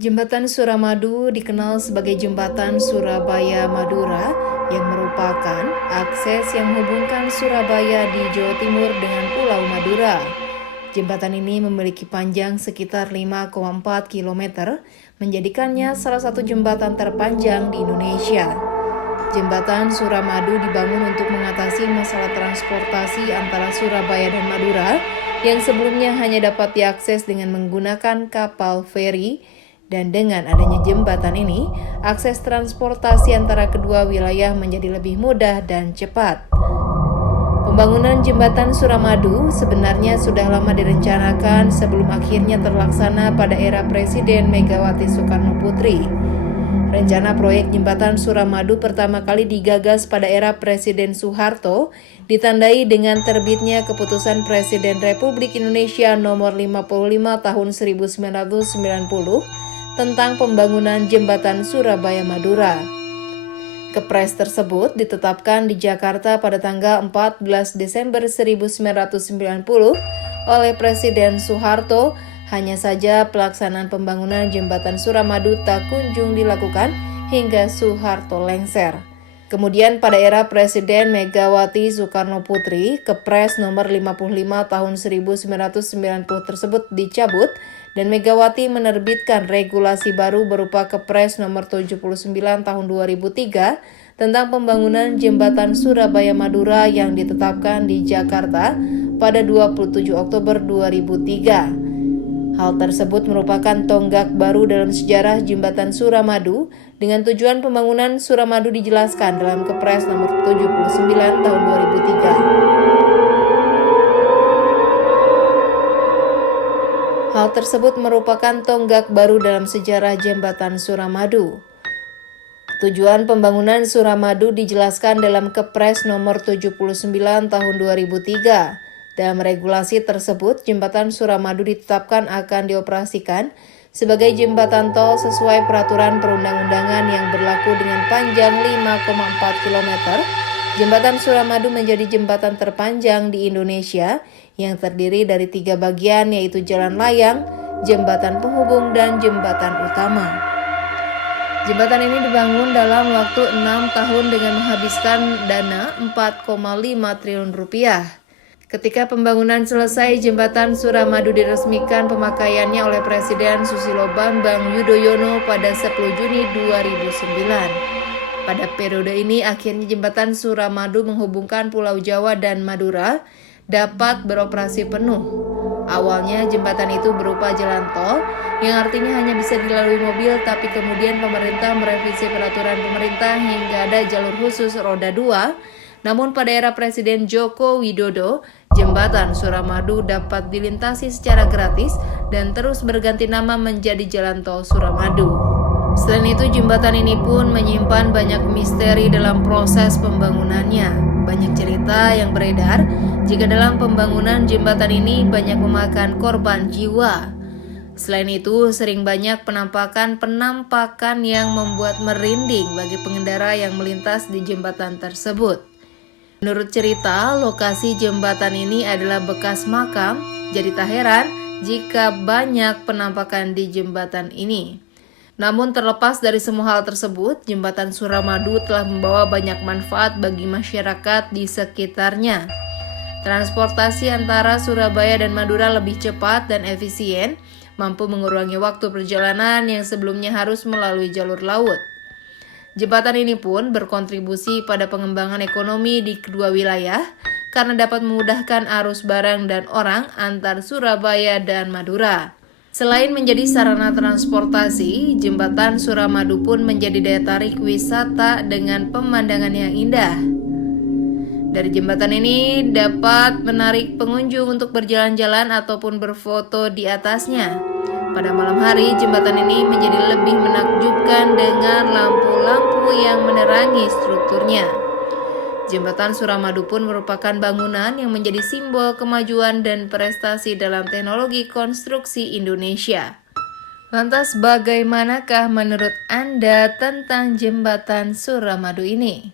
Jembatan Suramadu dikenal sebagai Jembatan Surabaya-Madura yang merupakan akses yang menghubungkan Surabaya di Jawa Timur dengan Pulau Madura. Jembatan ini memiliki panjang sekitar 5,4 km, menjadikannya salah satu jembatan terpanjang di Indonesia. Jembatan Suramadu dibangun untuk mengatasi masalah transportasi antara Surabaya dan Madura yang sebelumnya hanya dapat diakses dengan menggunakan kapal feri. Dan dengan adanya jembatan ini, akses transportasi antara kedua wilayah menjadi lebih mudah dan cepat. Pembangunan jembatan Suramadu sebenarnya sudah lama direncanakan sebelum akhirnya terlaksana pada era Presiden Megawati Soekarno Putri. Rencana proyek jembatan Suramadu pertama kali digagas pada era Presiden Soeharto, ditandai dengan terbitnya Keputusan Presiden Republik Indonesia Nomor 55 Tahun 1990 tentang pembangunan jembatan Surabaya-Madura. Kepres tersebut ditetapkan di Jakarta pada tanggal 14 Desember 1990 oleh Presiden Soeharto. Hanya saja pelaksanaan pembangunan jembatan Suramadu tak kunjung dilakukan hingga Soeharto lengser. Kemudian pada era Presiden Megawati Soekarno Putri, Kepres nomor 55 tahun 1990 tersebut dicabut dan Megawati menerbitkan regulasi baru berupa Kepres nomor 79 tahun 2003 tentang pembangunan jembatan Surabaya-Madura yang ditetapkan di Jakarta pada 27 Oktober 2003. Hal tersebut merupakan tonggak baru dalam sejarah jembatan Suramadu dengan tujuan pembangunan Suramadu dijelaskan dalam Kepres nomor 79 tahun 2003. Hal tersebut merupakan tonggak baru dalam sejarah jembatan Suramadu. Tujuan pembangunan Suramadu dijelaskan dalam Kepres nomor 79 tahun 2003. Dalam regulasi tersebut, jembatan Suramadu ditetapkan akan dioperasikan sebagai jembatan tol sesuai peraturan perundang-undangan yang berlaku dengan panjang 5,4 km. Jembatan Suramadu menjadi jembatan terpanjang di Indonesia yang terdiri dari 3 bagian, yaitu jalan layang, jembatan penghubung, dan jembatan utama. Jembatan ini dibangun dalam waktu 6 tahun dengan menghabiskan dana 4,5 triliun rupiah. Ketika pembangunan selesai, jembatan Suramadu diresmikan pemakaiannya oleh Presiden Susilo Bambang Yudhoyono pada 10 Juni 2009. Pada periode ini, akhirnya jembatan Suramadu menghubungkan Pulau Jawa dan Madura dapat beroperasi penuh. Awalnya jembatan itu berupa jalan tol yang artinya hanya bisa dilalui mobil, tapi kemudian pemerintah merevisi peraturan pemerintah hingga ada jalur khusus roda 2. Namun pada era Presiden Joko Widodo, jembatan Suramadu dapat dilintasi secara gratis dan terus berganti nama menjadi Jalan Tol Suramadu. Selain itu, jembatan ini pun menyimpan banyak misteri dalam proses pembangunannya. Banyak cerita yang beredar jika dalam pembangunan jembatan ini banyak memakan korban jiwa. Selain itu, sering banyak penampakan yang membuat merinding bagi pengendara yang melintas di jembatan tersebut. Menurut cerita, lokasi jembatan ini adalah bekas makam, jadi tak heran jika banyak penampakan di jembatan ini. Namun terlepas dari semua hal tersebut, jembatan Suramadu telah membawa banyak manfaat bagi masyarakat di sekitarnya. Transportasi antara Surabaya dan Madura lebih cepat dan efisien, mampu mengurangi waktu perjalanan yang sebelumnya harus melalui jalur laut. Jembatan ini pun berkontribusi pada pengembangan ekonomi di kedua wilayah karena dapat memudahkan arus barang dan orang antar Surabaya dan Madura. Selain menjadi sarana transportasi, jembatan Suramadu pun menjadi daya tarik wisata dengan pemandangan yang indah. Dari jembatan ini dapat menarik pengunjung untuk berjalan-jalan ataupun berfoto di atasnya. Pada malam hari, jembatan ini menjadi lebih menakjubkan dengan lampu-lampu yang menerangi strukturnya. Jembatan Suramadu pun merupakan bangunan yang menjadi simbol kemajuan dan prestasi dalam teknologi konstruksi Indonesia. Lantas bagaimanakah menurut Anda tentang jembatan Suramadu ini?